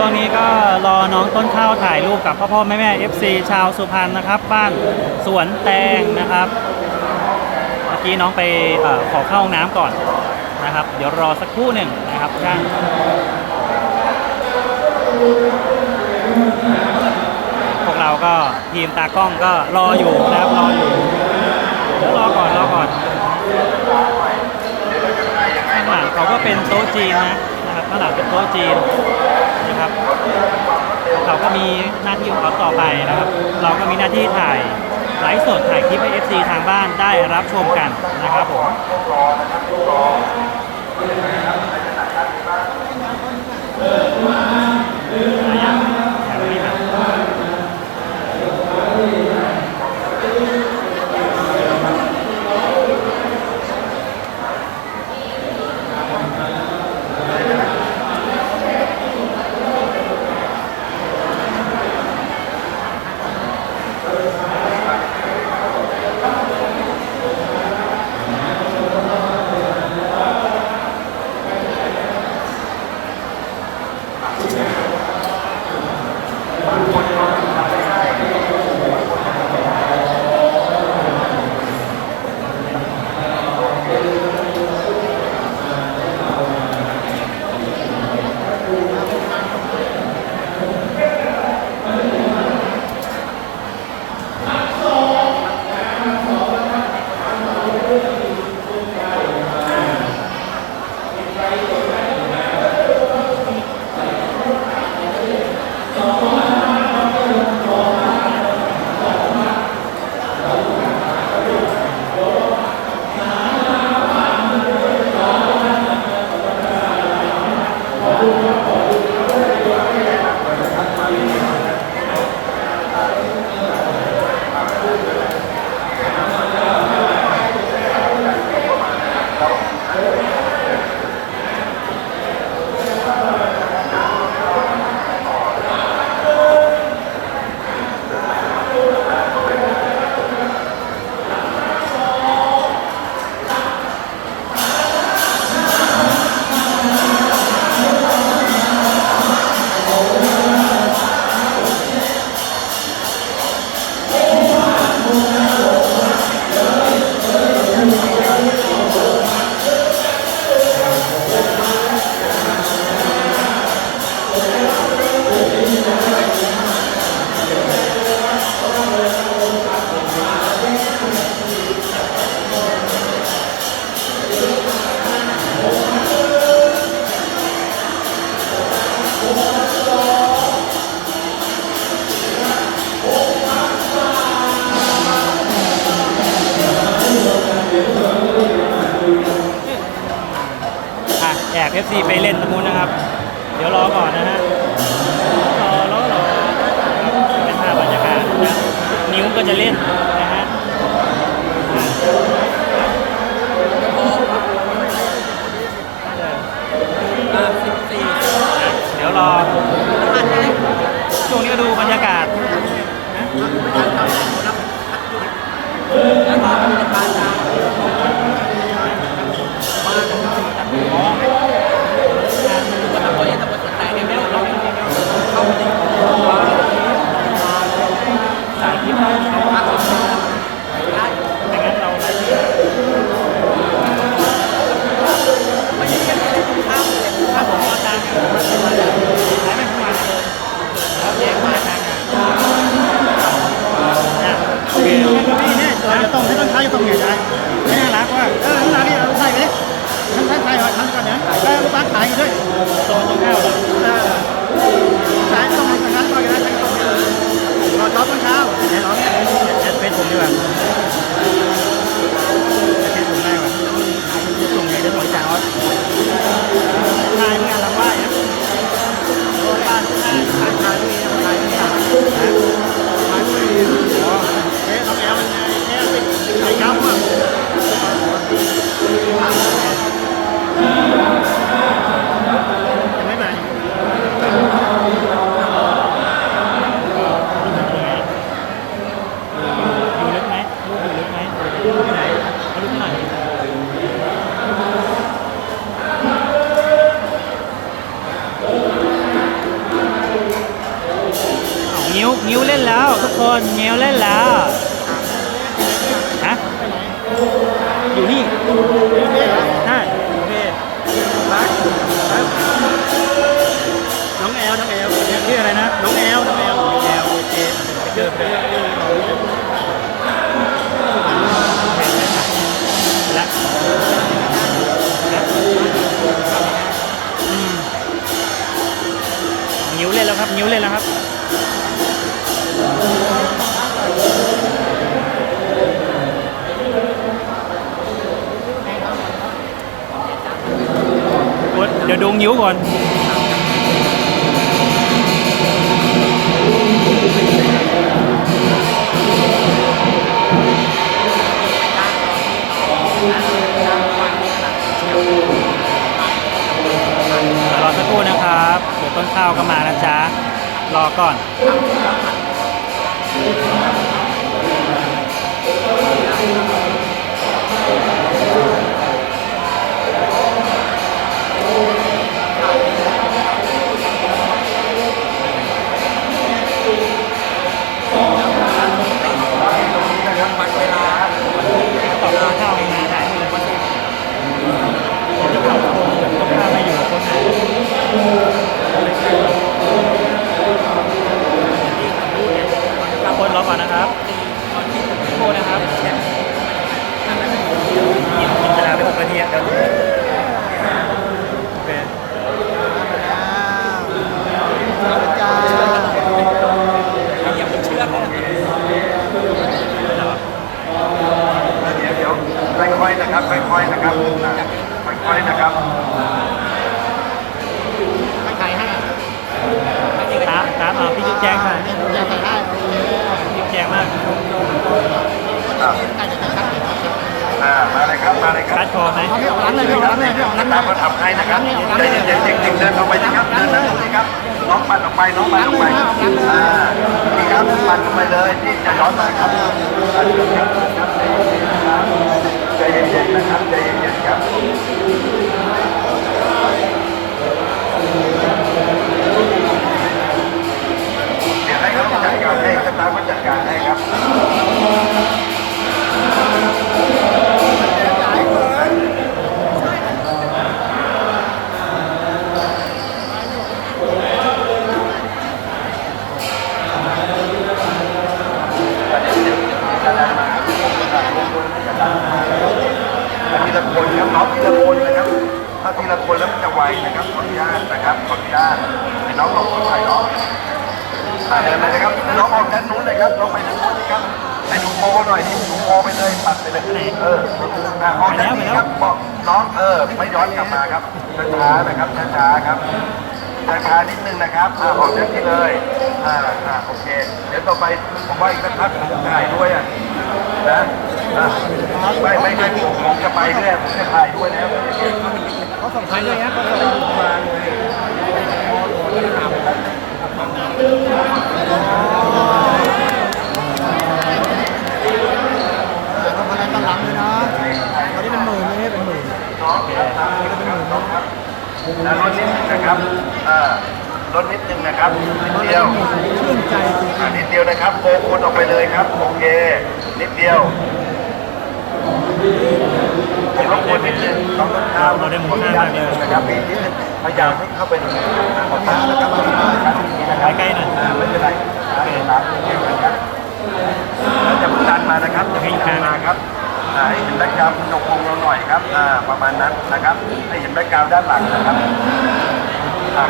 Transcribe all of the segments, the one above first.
ช่วงนี้ก็รอน้องต้นข้าวถ่ายรูปกับพ่อพ่อแม่แม่ FC ชาวสุพรรณนะครับ บ้านสวนแตงนะครับเมื่อกี้น้องไปอขอเข้าห้องน้ำก่อนนะครับ เดี๋ยวรอสักครู่หนึ่งนะครับช่างพวกเราก็ทีมตากล้องก็รออยู่นะครับรออยู่เดี๋ยวรอก่อนรอก่อนข้างหลังเขาก็เป็นโต๊ะจีนนะนะครับข้างหลังเป็นโต๊ะจีน นะครับเขาก็มีหน้าที่ของเขาต่อไปนะครับ เราก็มีหน้าที่ถ่ายไลฟ์สดถ่ายคลิปให้ FC ทางบ้านได้รับชมกันนะครับผมยัง แล้วครับนิ้วเล่นแล้วครับเดี๋ยวดูงิ้วก่อน ต้นข้าวก็มานะจ๊ะ รอก่อนมัน ใจเย็นๆนะครับใจเย็นๆครับเดี๋ยวให้เขาจัดการให้สตาร์เขาจัดการให้ครับ ละคนแล้วมันจะไวนะครับขออนุญาตนะครับขออนุญาตให้น้องลงคนไทยน้องอ่าเดินเลยครับน้องออกด้านนู้นเลยครับน้องไปด้านนู้นครับให้หนูโมหน่อยที่หนูโมไปเลยปัดไปเลยเอออ่าออกด้านนี้ครับบอกน้องเออไม่ย้อนกลับมาครับช้าๆนะครับช้าๆครับช้าๆนิดนึงนะครับอ่าออกด้านนี้เลยอ่าอ่าโอเค เดี๋ยวต่อไปผมว่าอีกสักพักผมถ่ายด้วยอะนะไม่ไม่ไม่ผมผมจะไปด้วยผมจะถ่ายด้วยนะ เขาส่งท้ายด้วยนะเขาส่งมาเลยน้องครับตามนี้ก็เป็นหมื่นน้องครับแล้วรถนิดนึงนะครับรถนิดนึงนะครับนิดเดียวชื่นใจอ่านิดเดียวนะครับโฟกัสออกไปเลยครับโอเคนิดเดียว รบกวนนิดนึงน้องต้นข้าวเราได้หมุนหน้ามากเลยนะครับปีนิดนึงพยายามให้เข้าไปในขอบตานะครับใกล้ๆหน่อยอ่าไม่เป็นไรครับครับแล้วจะพุ่งดันมานะครับจะพุ่งดันมาครับให้เห็นแบ็กกราวด์ยกวงเราหน่อยครับอ่าประมาณนั้นนะครับให้เห็นแบ็กกราวด์ด้านหลังนะครับ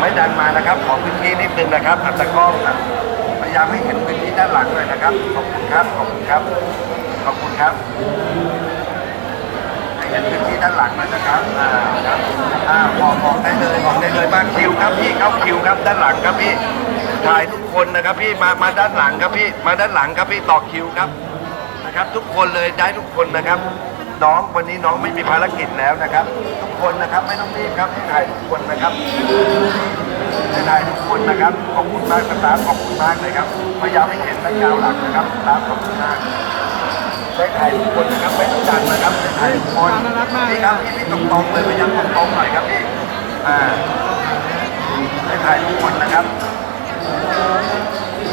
ไม่ดันมานะครับ ขอพื้นที่นิดนึงนะครับอัตกล้องพยายามให้เห็นพื้นที่ด้านหลังหน่อยนะครับ ขอบคุณครับ ขอบคุณครับ ขอบคุณครับ พื้นที่ด้านหลังหน่อยนะครับอ่าครับอ่าบอกบอกได้เลยบอกได้เลยมาคิวครับพี่เข้าคิวครับด้านหลังครับพี่ถ่ายทุกคนนะครับพี่มามาด้านหลังครับพี่มาด้านหลังครับพี่ต่อคิวครับนะครับ ทุกคนเลยได้ทุกคนนะครับ น้องวันนี้น้องไม่มีภารกิจแล้วนะครับ ทุกคนนะครับไม่ต้องรีบครับให้ถ่ายทุกคนนะครับให้ถ่ายทุกคนนะครับขอบคุณมากสตาฟขอบคุณมากเลยครับพยายามให้เห็นแบ็คกราวหลังนะครับสตาฟขอบคุณมาก ได้ถ่ายทุกคนนะครับไม่ต้องดันนะครับได้ถ่ายทุกคนนี่ครับพี่พี่ตรงๆเลยพยายามตรงๆหน่อยครับพี่อ่าได้ถ่ายทุกคนนะครับ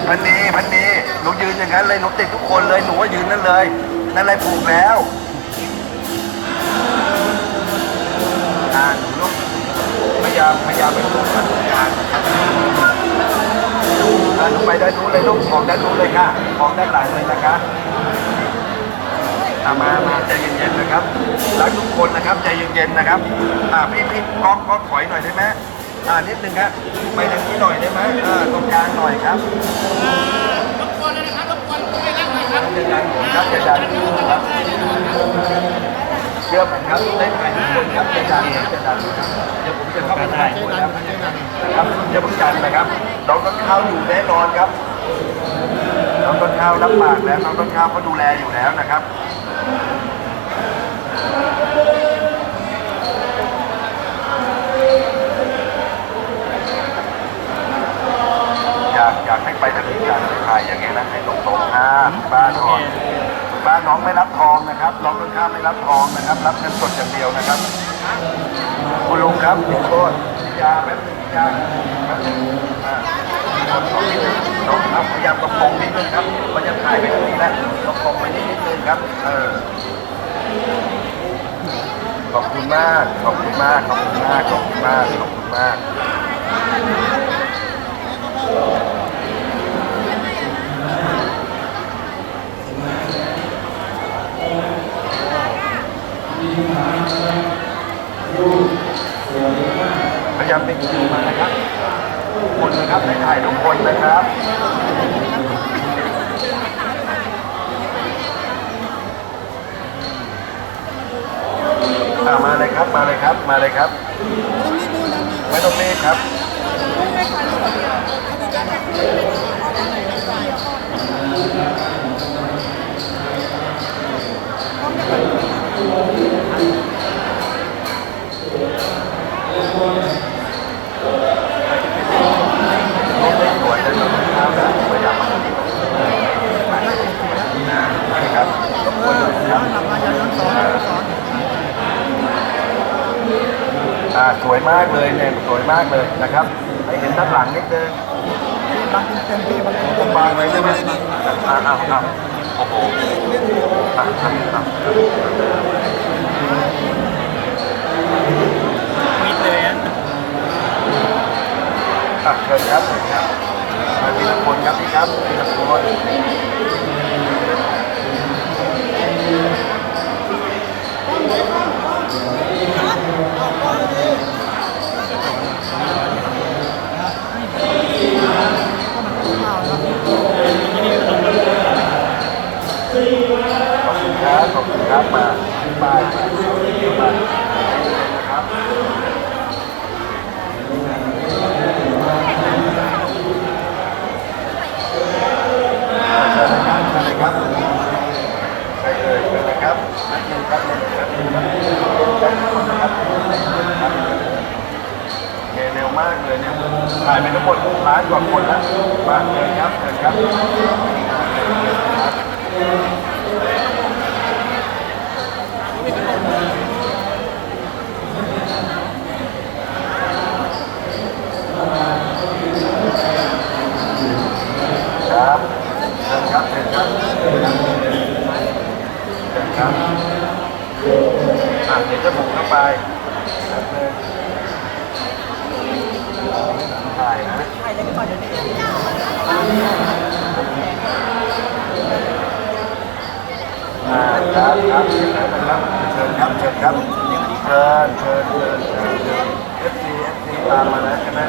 พันดีพันดียืนอย่างนั้นเลยหนูติดทุกคนเลยหนูว่ายืนนั่นเลยนั่นเลยผูกแล้วอ่าหนูลูกพยายามพยายามไปตรงกลางนะครับอ่าหนูไปด้านนู้นเลยลูกออกด้านนู้นเลยค่ะออกด้านหลังเลยนะคะ อ่ามามาใจเย็นๆนะครับรักทุกคนนะครับใจเย็นๆนะครับอ่าพี่พี่ก๊อกก๊อกถอยหน่อยได้ไหมอ่านิดนึงครับไปทางนี้หน่อยได้ไหมอ่าตรงกลางหน่อยครับครับจะดันครับเชื่อผมครับได้ถ่ายทุกคนครับจะดันจะดันครับเดี๋ยวผมจะเข้าไปถ่ายด้วยครับนะครับอย่าเพิ่งดันนะครับน้องต้นข้าวอยู่แน่นอนครับน้องต้นข้าวรับปากแล้วน้องต้นข้าวเขาดูแลอยู่แล้วนะครับ อยากอยากให้ไปทางนี้อยากให้ถ่ายอย่างเงี้ยนะให้ตรงๆอ่าบ้านก่อนบ้านน้องไม่รับทองนะครับน้องต้นข้าไม่รับทองนะครับ รับเงินสดอย่างเดียวนะครับ คุณลุงครับขอโทษยาแป๊บยาแป๊บอ่าขอนิดนึง น้องครับพยายามตรงนิดนึงครับมันจะถ่ายไปทางนี้แล้วตรงไปนิดนึงครับ เออ ขอบคุณมาก ขอบคุณมาก ขอบคุณมาก ขอบคุณมาก ขอบคุณมากพยายามเป็นคิวมานะครับคนนะครับให้ถ่ายทุกคนนะครับ อ่ามาเลยครับ มาเลยครับ มาเลยครับ ไม่ต้องรีบครับรูปได้สวยได้ตรงข้ามนะพยายามมาที่นี่ครับรบกวนหน่อยนะครับ กลับมาจะย้อนสอนย้อนสอน อ่า สวยมากเลยเนี่ยสวยมากเลยนะครับให้เห็นด้านหลังนิดนึงบางเต็มที่บางทีตรงบางไว้ได้ไหมอ่าอ่าอ่าโอ้โหอ่าอ่าอ่ามิดเลยอะเชิญครับเชิญครับมาทีละคนครับพี่ครับทีละคนขอบคุณครับขอบคุณครับมาไปไปไปนะครับ เชิญนะครับเชิญเลยครับใครเอ่ยเชิญเลยครับนักเรียนครับนักเรียนครับได้ทุกคนนะครับครับโอเคเร็วมากเลยเนี่ยถ่ายไปทั้งหมดล้านกว่าคนแล้วมาเชิญครับเชิญครับครับเชิญครับเชิญครับเชิญครับเชิญครับอะเถ่ายนะถ่ายเข้าไปครับเลยถ่ายนะอ่าครับครับเชิญนะครับเชิญครับเชิญครับเชิญเชิญเชิญเชิญเชิญเอฟซีเอฟซีตามมาแล้วใช่ไหม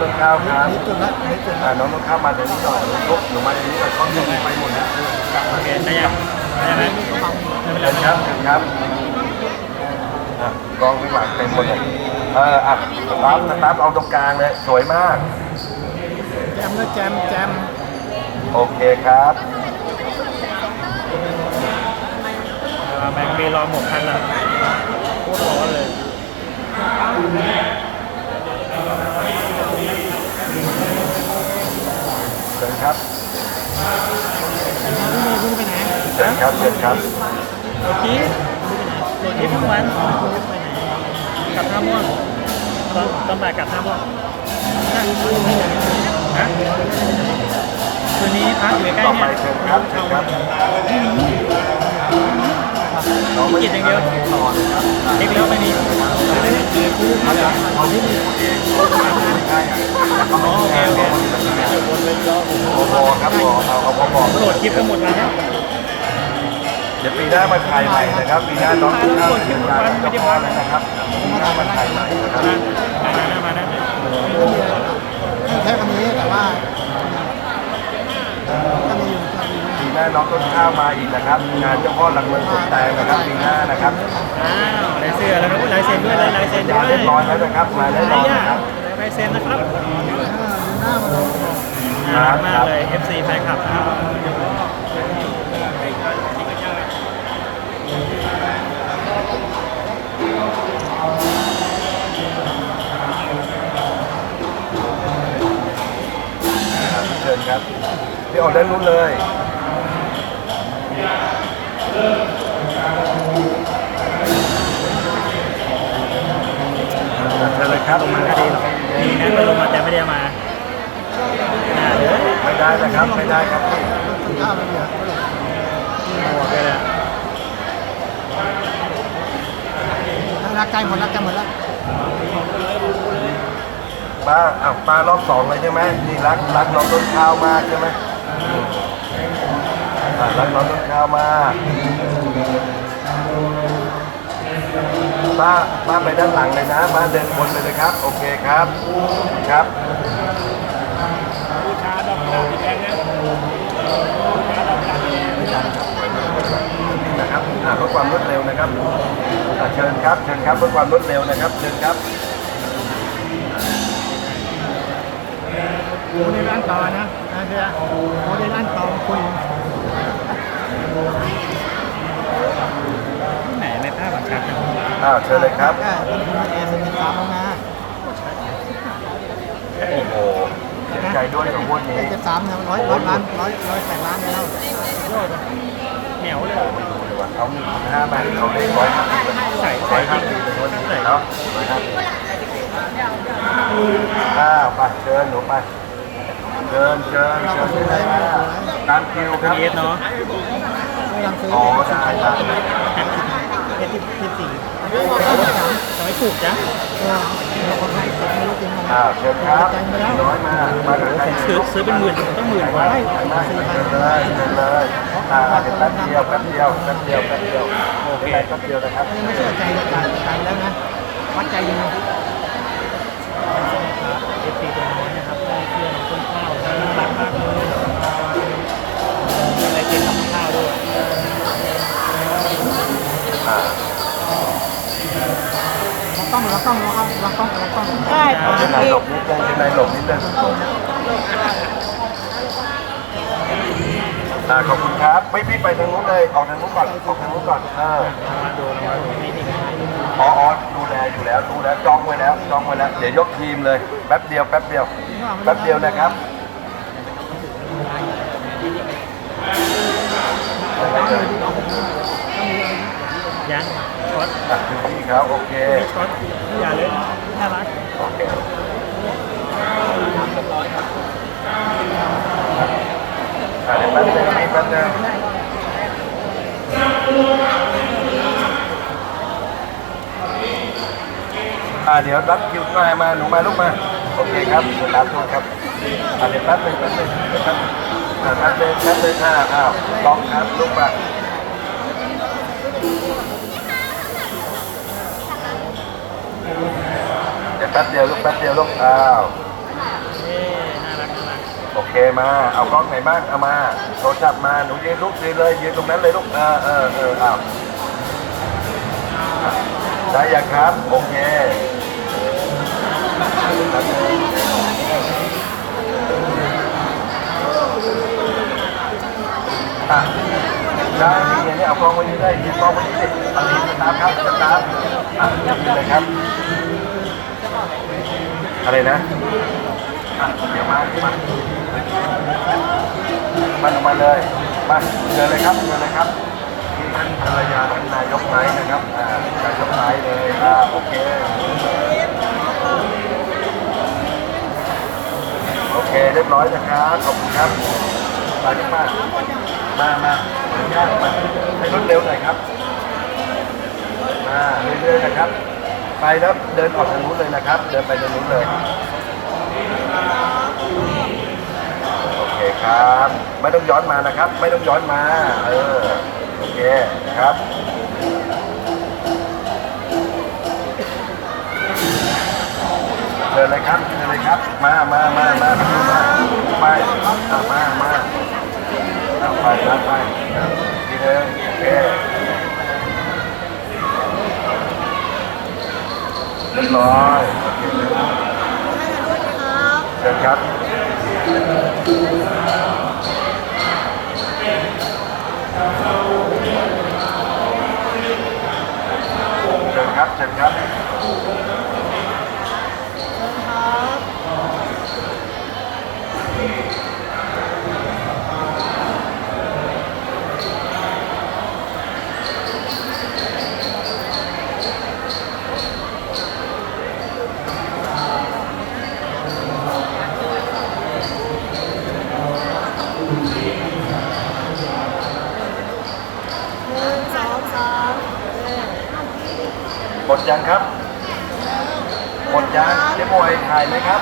ต้นข้าวครับนี่จุดละนี่จุดอ่าละน้องต้นข้าวมาเดี๋ยวนี้หน่อยลุกหนูมาเดี๋ยวนี้หน่อยกล้องยังไปหมดแล้วโอเคได้ยังได้ไหมไม่เป็นไรเชิญครับเชิญครับอะกล้องข้างหลังเต็มหมดเลยเอออะสตาร์ทสตาร์ทเอาตรงกลางเลยสวยมาก แจมนะแจมแจมโอเคครับแบงค์เบรอหมกคันละโคตรร้อนเลย เชิญ ครับพี่เมย์พี่ไปไหนเชิญครับเชิญครับโรตีโรตีทั้งวันกลับท่าม่วงตอนตอนบ่ายกลับท่าม่วงฮะคืนนี้พักอยู่ใกล้ต่อๆไปเนี่ยเชิญครับเชิญครับน้องไม่กินอย่างเดียวเด็กแล้วไม่มีอ๋อโอเคโอเคโอ้โหครับผมเอาเอาพอบอกโหลดคลิปก็หมดแล้ว เดี๋ยวปีหน้ามาถ่ายใหม่นะครับปีหน้าน้องทุกท่านเชิญมาจะพอแล้วนะครับปีหน้ามาถ่ายใหม่นะครับมามามามานะไม่แค่วันนี้แต่ว่าก็มีอยู่ก็มี ปี หน้าน้องต้นข้าวมาอีกนะครับ งานเจ้าพ่อหลักเมืองสุดแตงนะครับปีหน้านะครับอ้าวลายเสื้อแล้วครับลายเซ็นด้วยลายเซ็นด้มาวยเรียบร้อยแล้วนะครับมาแน่นอนนะครับลายเซ็นนะครับหน้ามาดูน่ารักมากเลย FC แฟนคลับครับเชิญครับพี่ออกด้านนู้นเลย ลงมาก็ดีหรอกดีนะมันลงมาแต่ไม่ได้มาน่าเลยไม่ได้นะครับไม่ได้ครับต้นข้าไม่เหลือหัวไปเลยรักใจหมดรักใจหมดแล้วป้าอ้าวป้ารอบสองเลยใช่ไหมนี่รักรักน้องต้นข้าวมากใช่ไหมรักน้องต้นข้าวมากป้า ป้าไปด้านหลังเลยนะป้าเดินวนเลยนะครับ โอเคครับครับนะครับอ่าเพื่อความรวดเร็วนะครับอ่าเชิญครับเชิญครับเพื่อความรวดเร็วนะครับ เชิญครับโมเดลอันต่อนะนะเดี๋ยวโมเดลอันต่อคุย ไหนในภาพบังคับนะ อ้าวเชิญเลยครับ ก็เป็นคนเอสิบสามลงมาโอ้โหเสียใจด้วยกับพวกนี้เจ็ดสามเนี่ยร้อยร้อยล้านร้อยร้อยแปดล้านไปแล้วเหนียวเลยเอาหนึ่งห้าบาทเอาเลขร้อยห้าสิบใส่ร้ใส่อยจริห้างสิบเป็นวันนี้เนาะร้อยห้าสิบอ้าวไปเชิญหนูไปเชิญเชิญเชิญเลยนะตามคิวคเป็รันบเอสเนาะกำลังซื้ออ๋อได้ได้เอสที่ที่สี่ สามทำไมถูกจังเออเราคนไทยไม่รู้จริงอ้าวเชิญครับน้อยมากมาจากใครซื้อซื้อเป็นหมื่นต้องหมื่นกว่าไม่ไม่เชิญเลยเชิญเลยอ่าเดี๋ยวแป๊บเดียวแป๊บเดียวแป๊บเดียวแป๊บเดียวโอเคแป๊บเดียวนะครับไม่เชื่อใจใจใจแล้วนะวัดใจยังไง เลยออกทางนู้นก่อนออกทางนู้นก่อนเออมาดูมาดูนี่นี่อ๋ออ๋อดูแลอยู่แล้วดูแลจองไว้แล้วจองไว้แล้วเดี๋ยวยกทีมเลยแป๊บเดียวแป๊บเดียวแป๊บเดียวนะครับยังขออะคือพี่เขาโอเครถอย่าเลยน่ารักโอเคอะเดี๋ยวแป๊บนึงมีแป๊บนึง อ่าเดี๋ยวรับคิวมามาหนูมาลูกมา โอเคครับเดี๋ยวรับด้วยครับอ่าเดี๋ยวแป๊บนึงแป๊บนึงเดี๋ยวแป๊บนึงอ่าแป๊บนึงแป๊บนึงอ่าอ้าวลองครับลูกมาเดี๋ยวแป๊บเดียวลูกแป๊บเดียวลูกอ้าว เอ๊น่ารักน่ารัก โอเคมา เอากล้องไหนบ้างเอามาโทรศัพท์มา หนูยืนลูกยืนเลยยืนตรงนั้นเลยลูกเออเออเอออ้าวได้ยังครับ โอเคอะได้นี่ไงเนี่เอากล้องไว้นี่ได้ยืนกล้องไว้นี่ดิอันนี้ตามครับจะตามอะยืนเลยครับ อะไรนะ อะเดี๋ยวมามา มาลงมาเลยมาเชิญเลยครับเชิญเลยครับนี่ท่านภรรยาท่านนายกไม้นะครับอ่านายกไม้เลยอ่าโอเคโอเคเรียบร้อยนะครับขอบคุณครับมาที่มามามาขออนุญาตมาให้รถเร็วหน่อยครับมาเรื่อยๆนะครับ ไปแล้วเดินออกทางนู้นเลยนะครับ เดินไปทางนู้นเลย ครับ ไม่ต้องย้อนมานะครับ ไม่ต้องย้อนมา เออ โอเคครับเชิญเลยครับเชิญเลยครับ มามามามามาไปมามาเอาไปครับไปทีเดิมโอเคเรียบร้อย ชิญครับเชิญครับเชิญครับ หมด ยังครับ หมดยังเจ๊มวยถ่ายไหมครับ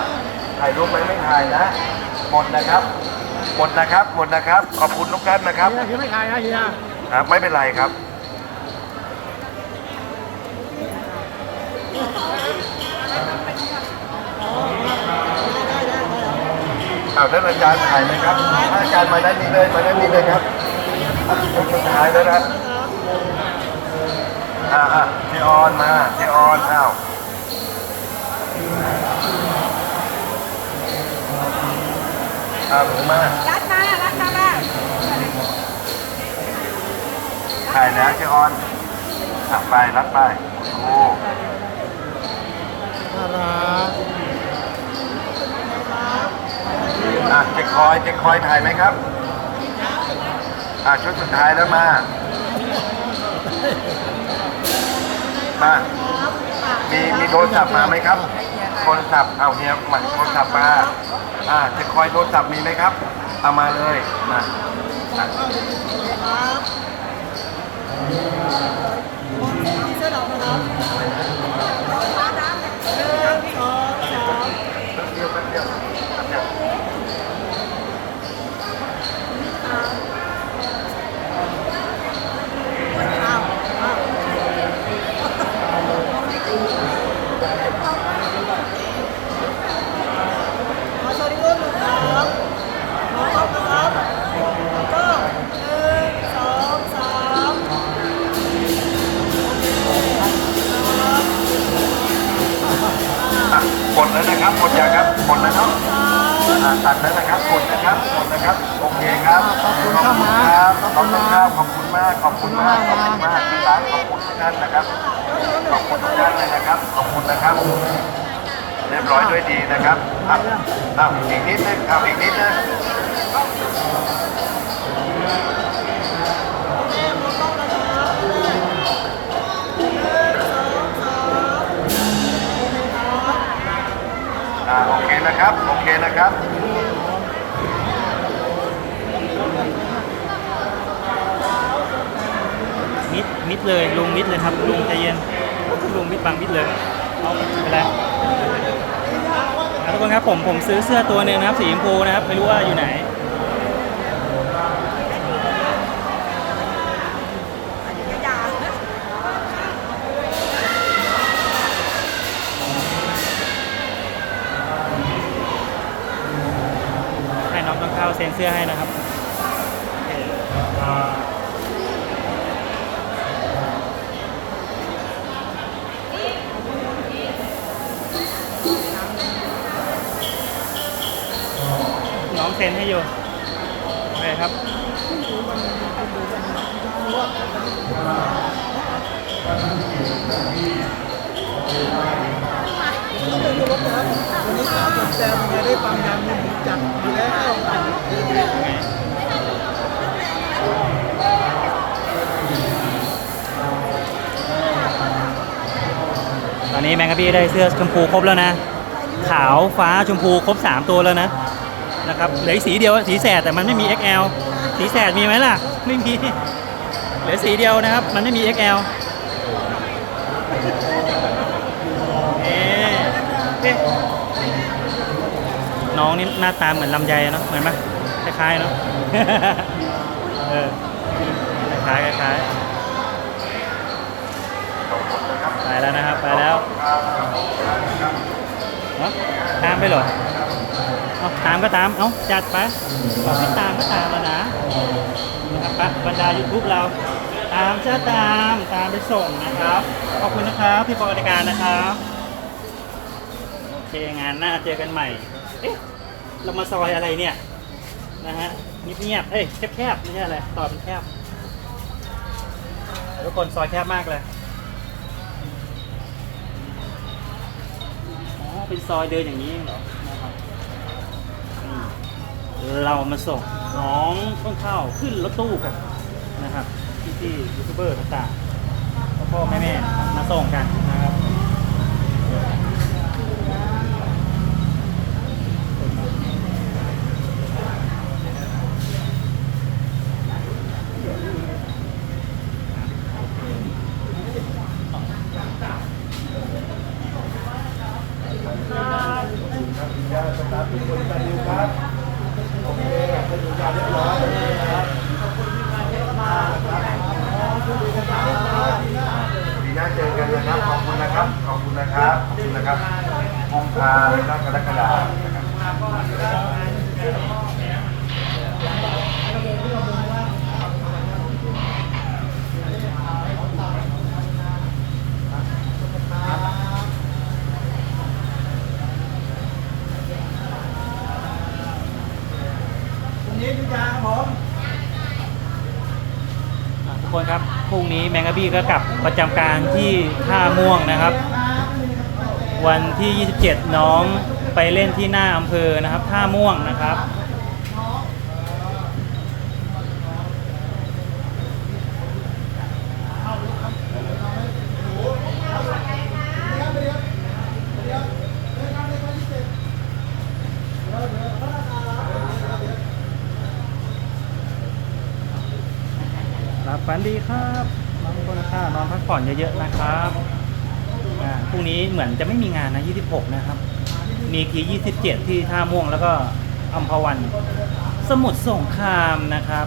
ถ่ายรูปไหมไม่ถ่ายนะ หมดนะครับ หมดนะครับ หมดนะครับ ขอบคุณทุกท่านนะครับ เฮียเฮียไม่ขายนะเฮียครับ ไม่เป็นไรครับ เอาท่านอาจารย์ถ่ายไหมครับท่านอาจารย์มาด้านนี้เลย มาด้านนี้เลยครับช่วงสุดท้ายแล้วนะ อ่าอะเจออนมาเจออนอ้าวอาหนูมารัดมารัดมาแม่ถ่ายนะเจออนอะไปรับไปครูน่ารักอะเจ๊คอยเจ๊คอยถ่ายไหมครับ อะชุดสุดท้ายแล้วมา มา มีมีโทรศัพท์มาไหมครับ โทรศัพท์เอาเฮียมาโทรศัพท์มา อะเจ๊คอยโทรศัพท์มีไหมครับ เอามาเลยมาอะเสื้อดอกนะครับ แล้วนะครับกดยังครับกดแล้วเนาะอะตัดแล้วนะครับกดนะครับกดนะครับ โอเคครับ ขอบคุณเข้ามาครับขอบขอบคุคุณณนะครับขอบคุณมาก ขอบคุณมาก ขอบคุณมากที่ร้านขอบคุณทุกท่านนะครับ ขอบคุณทุกท่านเลยนะครับ ขอบคุณนะครับ เรียบร้อยด้วยดีนะครับอะอะอีกนิดนึงเอาอีกนิดนึง เคนะครับมิดมิดเลยลุงมิดเลยครับลุงใจเย็นลุงมิดบางมิดเลยเอาไปแล้วทุกคนครับผมผมซื้อเสื้อตัวหนึ่งนะครับสีชมพูนะครับไม่รู้ว่าอยู่ไหน เสื้อให้นะครับน้องเซ็นให้อยู่โอเคครับ วันนี้สาวกับแซมมาได้ฟังยังมีจัดอยู่แล้ว ตอ นนี้แมงกะบี้ได้เสื้อชมพูครบแล้วนะ ขาวฟ้าชมพูครบ 3 ตัวแล้วนะนะครับเหลือสีเดียวสีแสดแต่มันไม่มี XL สีแสดมีไหมล่ะ ไม่มีเหลือสีเดียวนะครับ มันไม่มี XL เอ๊ะเอ๊ะน้องนี่หน้าตาเหมือนลำไยเนาะเหมือนไหมคล้ายๆเนาะเออคล้ายๆคล้ายๆ แล้วนะครับ ไปแล้วเอ้าตามไปเหรอเอาตามก็ตาม เอ้า จัดไปบอกให้ตามก็ตามแล้วนะนะครับบรรดายูทูบเรา ตามจะตาม ตามไปส่งนะครับ ขอบคุณนะครับ พี่บริการนะครับ โอเค งานหน้าเจอกันใหม่ เอ๊ะ เรามาซอยอะไรเนี่ย นะฮะเงียบๆเอ้ยแคบๆ ไม่ใช่อะไรต่อเป็นแคบทุกคนซอยแคบมากเลย อ๋อ เป็นซอยเดินอย่างนี้เหรอนะครับเรามาส่งน้องต้นข้าวขึ้นรถตู้กันนะครับพี่ที่ยูทูบเบอร์ต่างๆแล้วพ่อแม่แม่ๆมาส่งกันนะครับ ปีหน้าเจอกันนะครับ ขอบคุณนะครับ ขอบคุณนะครับ ขอบคุณนะครับกุมภาแล้วก็กรกฎาคมนะครับ วันนี้พี่จางผม อะทุกคนครับ พรุ่งนี้ แมงกะบี้ก็กลับประจำการที่ท่าม่วงนะครับ วันที่ 27 น้องไปเล่นที่หน้าอำเภอนะครับ ท่าม่วงนะครับลับฝันดีครับนอนคนค่านอนพักผ่อนเยอะๆนะครับอ่าพรุ่งนี้ เหมือนจะไม่มีงานนะ 26 นะครับ มีที 27 ที่ท่าม่วงแล้วก็อัมพวัน สมุทรสงครามนะครับ